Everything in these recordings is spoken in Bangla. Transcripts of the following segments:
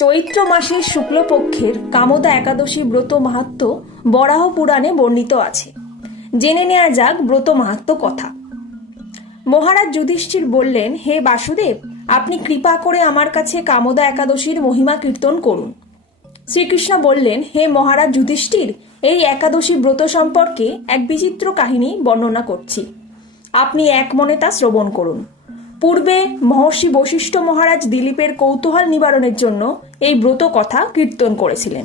চৈত্র মাসের শুক্লপক্ষের কামদা একাদশী ব্রত মাহাত্ম্য বরাহ পুরাণে বর্ণিত আছে। জেনে নেওয়া যাক ব্রত মাহাত্ম্য কথা। মহারাজ যুধিষ্ঠির বললেন, হে বাসুদেব, আপনি কৃপা করে আমার কাছে কামদা একাদশীর মহিমা কীর্তন করুন। শ্রীকৃষ্ণ বললেন, হে মহারাজ যুধিষ্ঠির, এই একাদশী ব্রত সম্পর্কে এক বিচিত্র কাহিনী বর্ণনা করছি, আপনি এক মনে তা শ্রবণ করুন। পূর্বে মহর্ষি বশিষ্ঠ মহারাজ দিলীপের কৌতূহল নিবারণের জন্য এই ব্রত কথা কীর্তন করেছিলেন।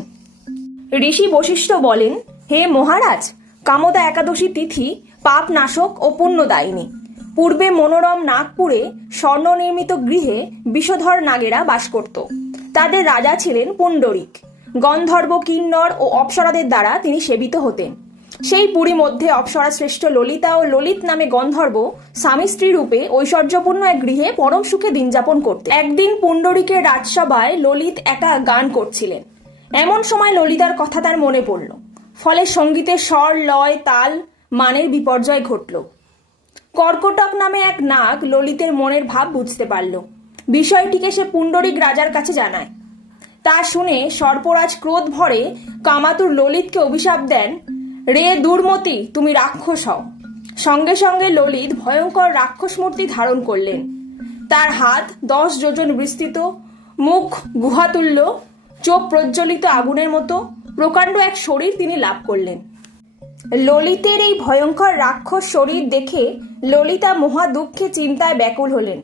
ঋষি বশিষ্ঠ বলেন, হে মহারাজ, কামদা একাদশী তিথি পাপ নাশক ও পুণ্যদায়িনী। পূর্বে মনোরম নাগপুরে স্বর্ণ নির্মিত গৃহে বিষধর নাগেরা বাস করত। তাদের রাজা ছিলেন পুণ্ডরিক। গন্ধর্ব, কিন্নর ও অপ্সরাদের দ্বারা তিনি সেবিত হতেন। সেই পুরী মধ্যে অপ্সরা শ্রেষ্ঠ ললিতা ও ললিত নামে গন্ধর্ব স্বামী স্ত্রী রূপে ঐশ্বর্যপূর্ণ এক গৃহে পরম সুখে দিন যাপন করতেন। একদিন পুণ্ডরিকের রাজসভায় ললিত একা গান করছিলেন। এমন সময় ললিতার কথা তার মনে পড়ল। ফলে সঙ্গীতের স্বর, লয়, তাল, মানের বিপর্যয় ঘটল। কর্কটক নামে এক নাগ ললিতের মনের ভাব বুঝতে পারল। বিষয়টিকে সে পুণ্ডরিক রাজার কাছে জানায়। তা শুনে সর্পরাজ ক্রোধ ভরে কামাতুর ললিতকে অভিশাপ দেন, রে দুর্মতি, তুমি রাক্ষস হও। সঙ্গে সঙ্গে ললিত ভয়ঙ্কর রাক্ষস মূর্তি ধারণ করলেন। তার হাত 10 যোজন বিস্তৃত, মুখ গুহাতুল্য, চোখ প্রজ্বলিত আগুনের মতো প্রকাণ্ড এক শরীর তিনি লাভ করলেন। ললিতের এই ভয়ঙ্কর রাক্ষস শরীর দেখে ললিতা মহা দুঃখে চিন্তায় ব্যাকুল হলেন।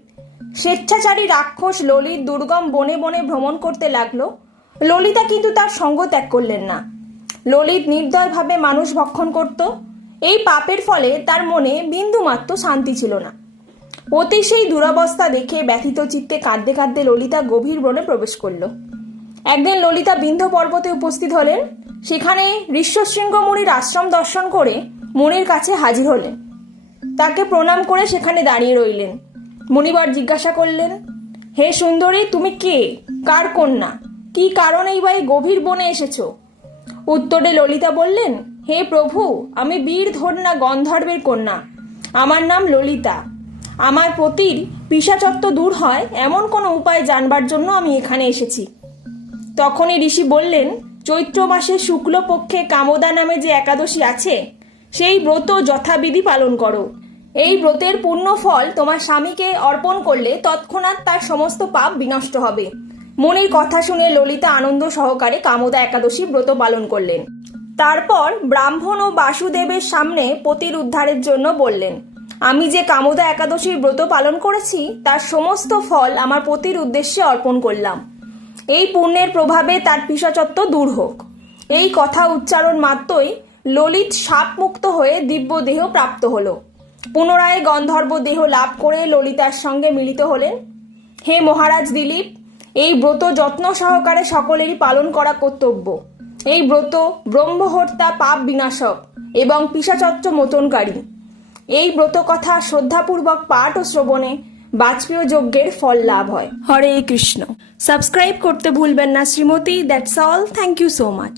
স্বেচ্ছাচারী রাক্ষস ললিত দুর্গম বনে বনে ভ্রমণ করতে লাগলো। ললিতা কিন্তু তার সঙ্গ ত্যাগ করলেন না। ললিত নির্দয়ভাবে মানুষ ভক্ষণ করত। এই পাপের ফলে তার মনে বিন্দুমাত্র শান্তি ছিল না। অতি সেই দুরবস্থা দেখে ব্যথিত চিত্তে কাঁদতে কাঁদতে ললিতা গভীর বনে প্রবেশ করল। একদিন ললিতা বিন্ধ্য পর্বতে উপস্থিত হলেন। সেখানে ঋষ্যশৃঙ্গ মুনির আশ্রম দর্শন করে মুনির কাছে হাজির হলেন। তাকে প্রণাম করে সেখানে দাঁড়িয়ে রইলেন। মুনিবর জিজ্ঞাসা করলেন, হে সুন্দরী, তুমি কে, কার কন্যা, কি কারণেই বা এই গভীর বনে এসেছো? উত্তরে ললিতা বললেন, হে প্রভু, আমি বীর ধন্যা গন্ধর্বের কন্যা। আমার নাম ললিতা। আমার পতির পিশাচত্ব দূর হয় এমন কোনো উপায় জানবার জন্য আমি এখানে এসেছি। তখনই ঋষি বললেন, চৈত্র মাসে শুক্লপক্ষে কামদা নামে যে একাদশী আছে, সেই ব্রত যথাবিধি পালন করো। এই ব্রতের পূর্ণ ফল তোমার স্বামীকে অর্পণ করলে তৎক্ষণাৎ তার সমস্ত পাপ বিনষ্ট হবে। মুনির কথা শুনে ললিতা আনন্দ সহকারে কামদা একাদশী ব্রত পালন করলেন। তারপর ব্রাহ্মণ ও বাসুদেবের সামনে পতির উদ্ধারের জন্য বললেন, আমি যে কামদা একাদশীর ব্রত পালন করেছি তার সমস্ত ফল আমার পতির উদ্দেশ্যে অর্পণ করলাম। এই পুণ্যের প্রভাবে তার পিশাচত্ব দূর হোক। এই কথা উচ্চারণ মাত্রই ললিত সাপ মুক্ত হয়ে দিব্য দেহ প্রাপ্ত হল। পুনরায় গন্ধর্ব দেহ লাভ করে ললিতার সঙ্গে মিলিত হলেন। হে মহারাজ দিলীপ, এই ব্রত যত্ন সহকারে সকলেরই পালন করা কর্তব্য। এই ব্রত ব্রহ্মহত্যা, পাপ বিনাশক এবং পিশাচত্ব মোচনকারী। এই ব্রত কথা শ্রদ্ধাপূর্বক পাঠ ও শ্রবণে বাজপেয় যজ্ঞের ফল লাভ হয়। হরে কৃষ্ণ। সাবস্ক্রাইব করতে ভুলবেন না Shrimati. That's all. Thank you so much.